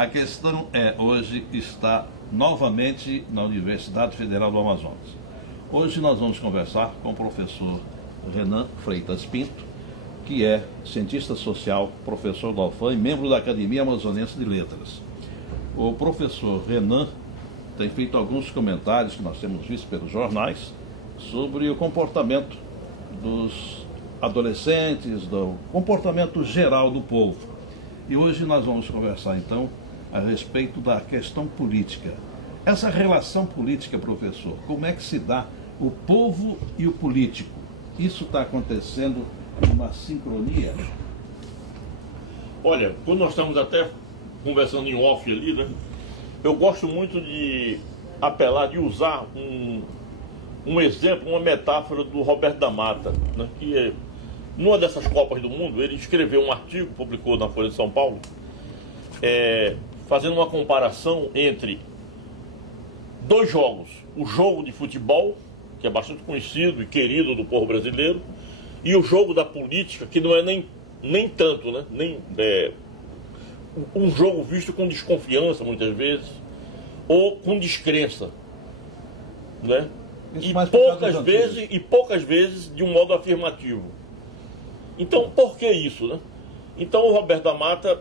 A questão hoje está novamente na Universidade Federal do Amazonas. Hoje nós vamos conversar com o professor Renan Freitas Pinto, que é cientista social, professor da UFAM e membro da Academia Amazonense de Letras. O professor Renan tem feito alguns comentários que nós temos visto pelos jornais sobre o comportamento dos adolescentes, do comportamento geral do povo. E hoje nós vamos conversar então a respeito da questão política. Essa relação política, professor, como é que se dá o povo e o político? Isso está acontecendo uma sincronia? Olha, quando nós estamos até conversando em off ali, né? Eu gosto muito de apelar, de usar um exemplo, uma metáfora do Roberto da Mata, né? Que numa dessas Copas do Mundo, ele escreveu um artigo, publicou na Folha de São Paulo, fazendo uma comparação entre dois jogos. O jogo de futebol, que é bastante conhecido e querido do povo brasileiro, e o jogo da política, que não é nem tanto, né? Um jogo visto com desconfiança, muitas vezes, ou com descrença, né? E poucas vezes de um modo afirmativo. Então, por que isso, né? Então, o Roberto da Mata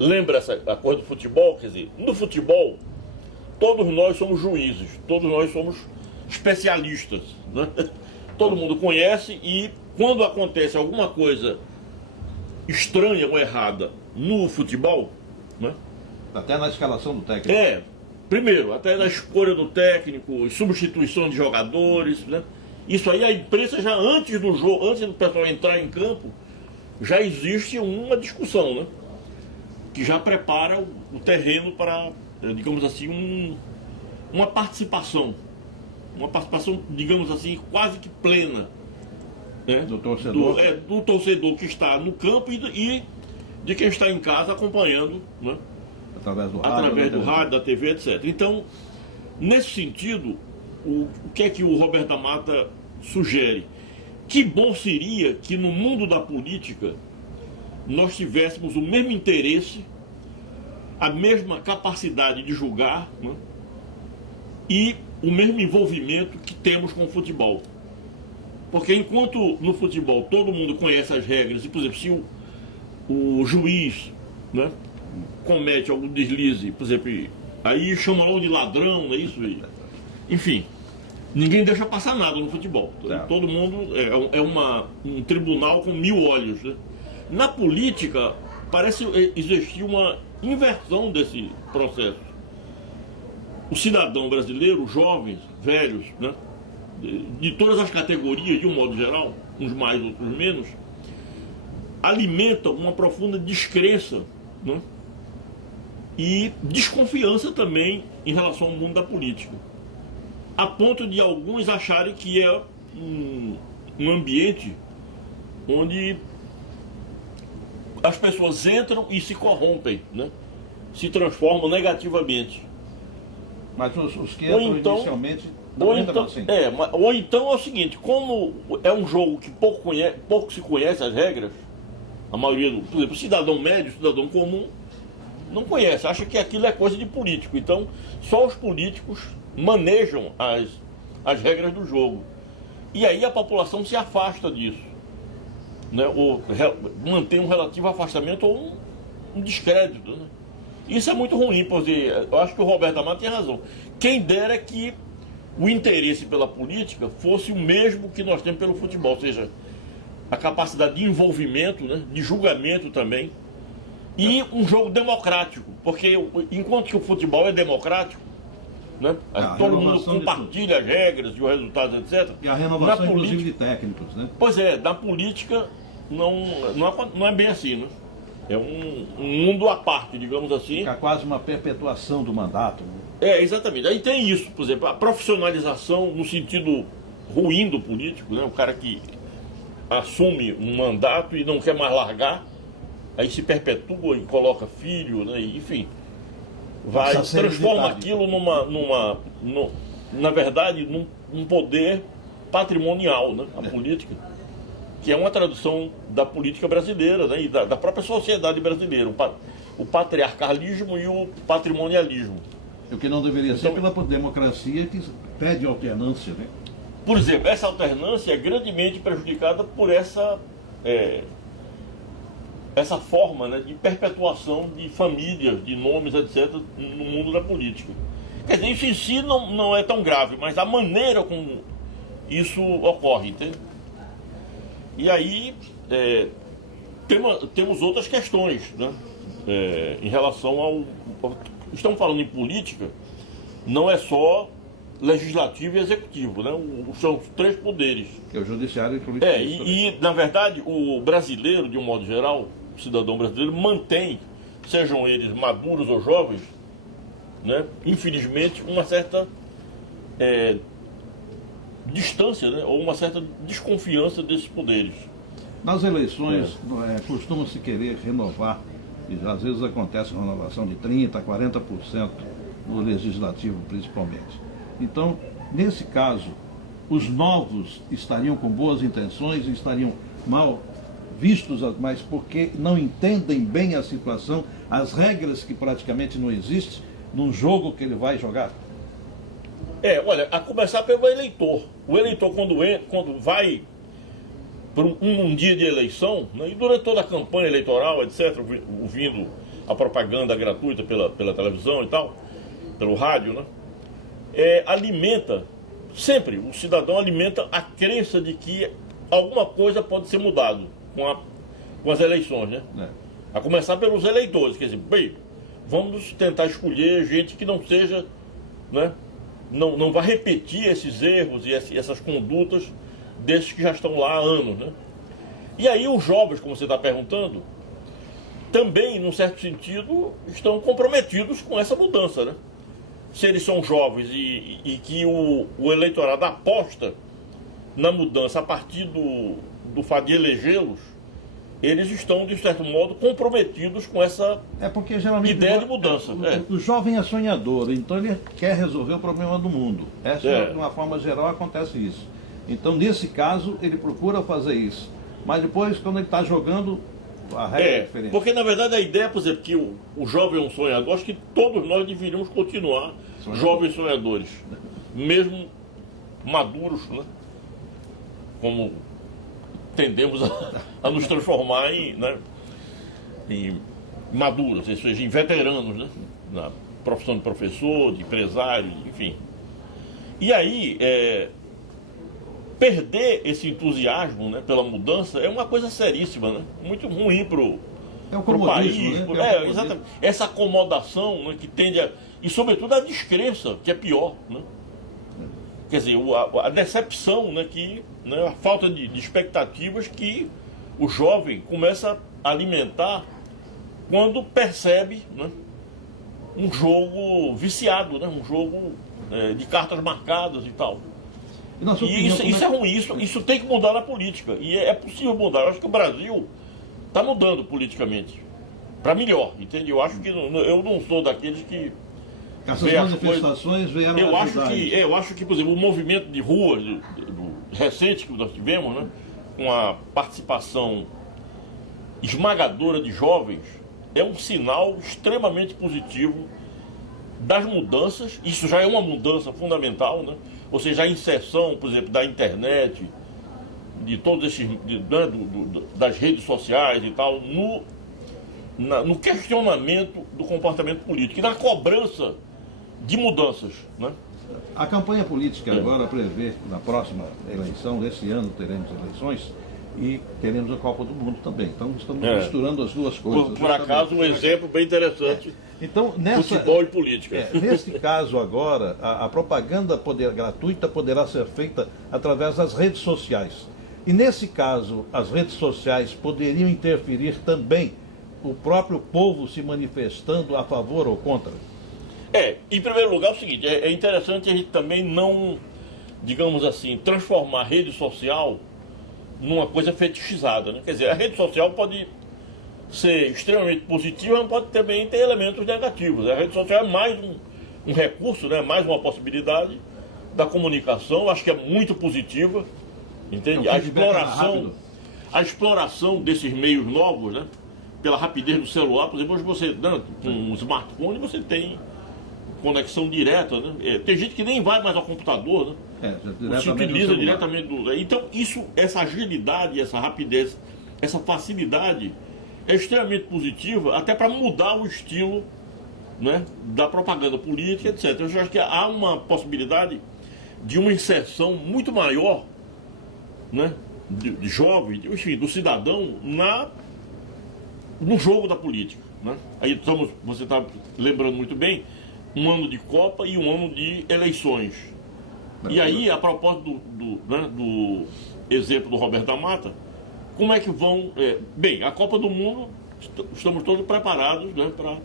lembra a coisa do futebol, quer dizer, no futebol, todos nós somos juízes, todos nós somos especialistas, né? Todo mundo conhece, e quando acontece alguma coisa estranha ou errada no futebol, né? Até na escalação do técnico. Primeiro, até na escolha do técnico, substituição de jogadores, né? Isso aí a imprensa já antes do jogo, antes do pessoal entrar em campo, já existe uma discussão, né? Que já prepara o terreno para, digamos assim, uma participação, digamos assim, quase que plena, né? Do torcedor. Do torcedor que está no campo e de quem está em casa acompanhando, né? Através do rádio, da TV, etc. Então, nesse sentido, o que é que o Roberto da Mata sugere? Que bom seria que no mundo da política nós tivéssemos o mesmo interesse, a mesma capacidade de julgar, né? E o mesmo envolvimento que temos com o futebol. Porque enquanto no futebol todo mundo conhece as regras, e por exemplo, se o juiz, né, comete algum deslize, por exemplo, aí chama logo de ladrão, não é isso? Enfim, ninguém deixa passar nada no futebol. Todo mundo é um tribunal com 1000 olhos, né? Na política parece existir uma inversão desse processo. O cidadão brasileiro, jovens, velhos, né, de todas as categorias, de um modo geral, uns mais, outros menos, alimentam uma profunda descrença, né, e desconfiança também em relação ao mundo da política, a ponto de alguns acharem que é um ambiente onde as pessoas entram e se corrompem, né, se transformam negativamente. Mas os que entram inicialmente não entram assim. Ou então é o seguinte, como é um jogo que pouco se conhece as regras, a maioria, por exemplo, o cidadão médio, o cidadão comum, não conhece, acha que aquilo é coisa de político. Então, só os políticos manejam as regras do jogo. E aí a população se afasta disso, né? Ou mantém um relativo afastamento ou um descrédito, né? Isso é muito ruim, porque eu acho que o Roberto da Mata tem razão. Quem dera que o interesse pela política fosse o mesmo que nós temos pelo futebol, ou seja, a capacidade de envolvimento, né, de julgamento também, e um jogo democrático, porque enquanto que o futebol é democrático, né, todo mundo compartilha as regras e os resultados, etc. E a renovação, inclusive, de técnicos, né? Pois é, na política não é bem assim, né? É um mundo à parte, digamos assim. Fica quase uma perpetuação do mandato, né? Exatamente. Aí tem isso, por exemplo, a profissionalização no sentido ruim do político, né? O cara que assume um mandato e não quer mais largar, aí se perpetua e coloca filho, né? Enfim, transforma aquilo na verdade, num poder patrimonial, né? A política, que é uma tradução da política brasileira, né? E da própria sociedade brasileira. o patriarcalismo e o patrimonialismo. O que não deveria ser pela democracia que pede alternância, né? Por exemplo, essa alternância é grandemente prejudicada por essa forma, né, de perpetuação de famílias, de nomes, etc., no mundo da política. Quer dizer, isso em si não é tão grave, mas a maneira como isso ocorre, entende? E aí temos outras questões, né, em relação ao... Estamos falando em política, não é só legislativo e executivo, né? São os três poderes. Que é o judiciário e o político. E, na verdade, o brasileiro, de um modo geral, o cidadão brasileiro, mantém, sejam eles maduros ou jovens, né, infelizmente, uma certa distância, né, ou uma certa desconfiança desses poderes. Nas eleições, costuma-se querer renovar, e às vezes acontece renovação de 30%, 40% no legislativo, principalmente. Então, nesse caso, os novos estariam com boas intenções e estariam mal vistos, mas porque não entendem bem a situação, as regras que praticamente não existem num jogo que ele vai jogar? Olha, a começar pelo eleitor. O eleitor, quando vai para um dia de eleição, né, e durante toda a campanha eleitoral, etc., ouvindo a propaganda gratuita pela televisão e tal, pelo rádio, né, alimenta, sempre, o cidadão alimenta a crença de que alguma coisa pode ser mudado com as eleições, né? A começar pelos eleitores, quer dizer, bem, vamos tentar escolher gente que não seja, né, não vai repetir esses erros e essas condutas desses que já estão lá há anos, né? E aí os jovens, como você está perguntando, também, num certo sentido, estão comprometidos com essa mudança, né? Se eles são jovens e que o eleitorado aposta na mudança a partir do fato de elegê-los, eles estão, de certo modo, comprometidos com essa porque, geralmente, ideia de mudança. O jovem é sonhador, então ele quer resolver o problema do mundo. De uma forma geral, acontece isso. Então, nesse caso, ele procura fazer isso. Mas depois, quando ele está jogando, a regra é diferente. Porque, na verdade, a ideia, por exemplo, que o jovem é um sonhador, acho que todos nós deveríamos continuar jovens sonhadores, mesmo maduros, né? Como tendemos a nos transformar em maduros, ou seja, em veteranos, né, na profissão de professor, de empresário, enfim. E aí, perder esse entusiasmo, né, pela mudança é uma coisa seríssima, né, muito ruim para o país. Né? Exatamente. Essa acomodação, né, que tende a... E, sobretudo, a descrença, que é pior, né? Quer dizer, a decepção, né, a falta de expectativas que o jovem começa a alimentar quando percebe, né, um jogo viciado, né, um jogo de cartas marcadas e tal. E isso é ruim, isso tem que mudar na política. E é possível mudar. Eu acho que o Brasil está mudando politicamente para melhor, entende? Eu acho que eu não sou daqueles que... Essas manifestações vieram eu acho que, por exemplo, o movimento de ruas recente que nós tivemos, né, com a participação esmagadora de jovens, é um sinal extremamente positivo das mudanças. Isso já é uma mudança fundamental, né? Ou seja, a inserção, por exemplo, da internet, de todos esses, das redes sociais e tal, no questionamento do comportamento político e na cobrança de mudanças, né? A campanha política agora prevê, na próxima eleição, esse ano teremos eleições e teremos a Copa do Mundo também. Então estamos misturando as duas coisas. Por acaso, um exemplo bem interessante. Então, futebol e política. Neste caso agora, a propaganda gratuita poderá ser feita através das redes sociais. E nesse caso, as redes sociais poderiam interferir também o próprio povo se manifestando a favor ou contra? Em primeiro lugar, é o seguinte, é interessante a gente também não, digamos assim, transformar a rede social numa coisa fetichizada, né? Quer dizer, a rede social pode ser extremamente positiva, mas pode também ter elementos negativos. A rede social é mais um recurso, né? Mais uma possibilidade da comunicação, acho que é muito positiva, entende? A exploração desses meios novos, né, pela rapidez do celular, por exemplo, hoje você, com um smartphone, você tem conexão direta, né? Tem gente que nem vai mais ao computador, né? Se utiliza diretamente do... Então, essa agilidade, essa rapidez, essa facilidade é extremamente positiva, até para mudar o estilo, né, da propaganda política, etc. Eu acho que há uma possibilidade de uma inserção muito maior, né, de jovem, enfim, do cidadão no jogo da política, né? Aí você está lembrando muito bem, um ano de Copa e um ano de eleições. E aí, a propósito do exemplo do Roberto da Mata, como é que vão... bem, a Copa do Mundo, estamos todos preparados, né, para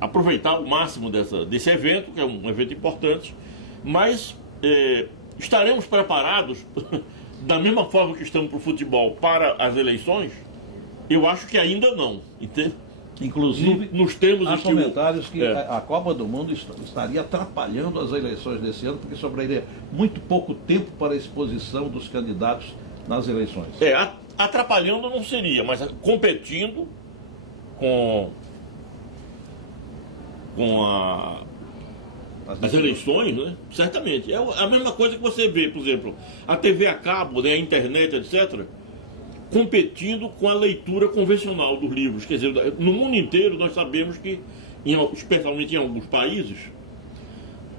aproveitar o máximo desse evento, que é um evento importante, mas estaremos preparados da mesma forma que estamos para o futebol para as eleições? Eu acho que ainda não, entende? Inclusive, nos termos há comentários que a Copa do Mundo estaria atrapalhando as eleições desse ano, porque sobraria muito pouco tempo para a exposição dos candidatos nas eleições. Atrapalhando não seria, mas competindo com as eleições, né? Certamente. É a mesma coisa que você vê, por exemplo, a TV a cabo, né, a internet, etc., competindo com a leitura convencional dos livros. Quer dizer, no mundo inteiro nós sabemos que, especialmente em alguns países,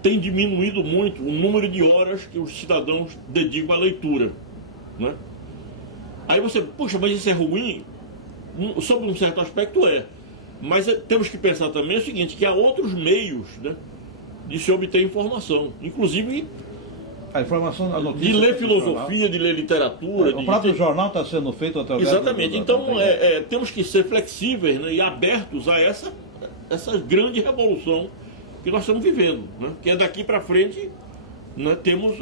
tem diminuído muito o número de horas que os cidadãos dedicam à leitura, né? Aí você, puxa, mas isso é ruim? Sob um certo aspecto mas temos que pensar também o seguinte, que há outros meios, né, de se obter informação, inclusive a informação, a notícia, de ler filosofia, de ler literatura. O próprio jornal está sendo feito através... Exatamente. Então, temos que ser flexíveis, né, e abertos a essa grande revolução que nós estamos vivendo, né, que é daqui para frente, né, temos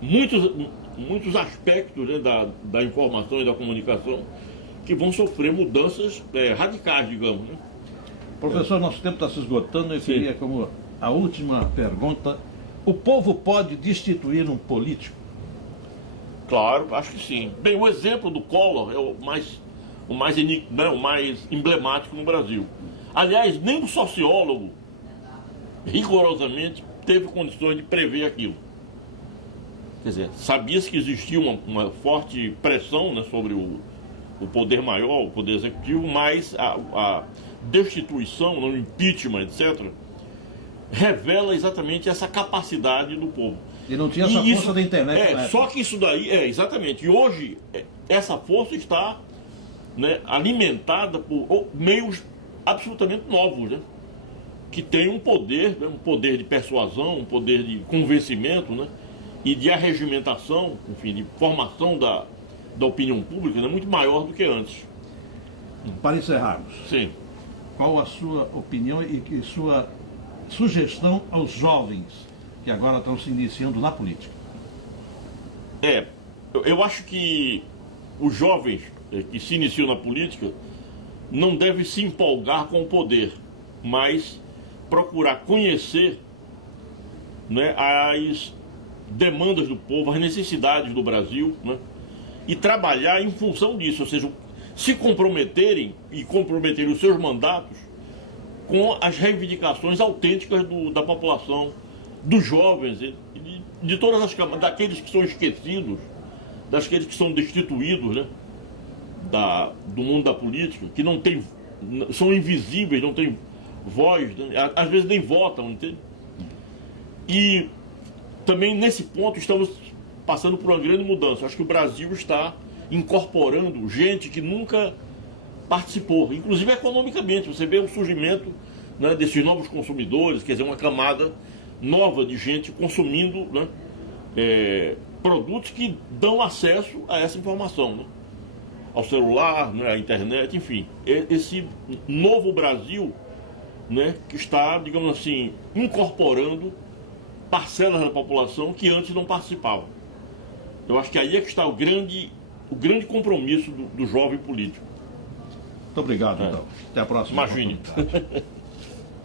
muitos aspectos, né, da informação e da comunicação que vão sofrer mudanças radicais, digamos, né? Professor, nosso tempo está se esgotando. Eu queria, como a última pergunta, o povo pode destituir um político? Claro, acho que sim. Bem, o exemplo do Collor é o mais emblemático no Brasil. Aliás, nem o sociólogo, rigorosamente, teve condições de prever aquilo. Quer dizer, sabia-se que existia uma forte pressão, né, sobre o poder maior, o poder executivo, mas a destituição, o impeachment, etc., revela exatamente essa capacidade do povo. E não tinha essa força da internet. Só que isso daí, exatamente. E hoje, essa força está, né, alimentada por meios absolutamente novos, né, que tem um poder, né, um poder de persuasão, um poder de convencimento, né, e de arregimentação, enfim, de formação da opinião pública, né, muito maior do que antes. Para encerrarmos, sim, qual a sua opinião e sua sugestão aos jovens que agora estão se iniciando na política? Eu acho que os jovens que se iniciam na política não devem se empolgar com o poder, mas procurar conhecer, né, as demandas do povo, as necessidades do Brasil, né, e trabalhar em função disso, ou seja, se comprometerem e comprometerem os seus mandatos com as reivindicações autênticas da população, dos jovens, de todas as camadas, daqueles que são esquecidos, daqueles que são destituídos, né, do mundo da política, que não tem, são invisíveis, não têm voz, né, às vezes nem votam, entende? E também nesse ponto estamos passando por uma grande mudança. Acho que o Brasil está incorporando gente que nunca participou, inclusive economicamente. Você vê o surgimento, né, desses novos consumidores, quer dizer, uma camada nova de gente consumindo, né, produtos que dão acesso a essa informação, né, ao celular, né, à internet, enfim. Esse novo Brasil, né, que está, digamos assim, incorporando parcelas da população que antes não participavam. Eu acho que aí é que está o grande compromisso do jovem político. Muito obrigado, então. Até a próxima. Imagine.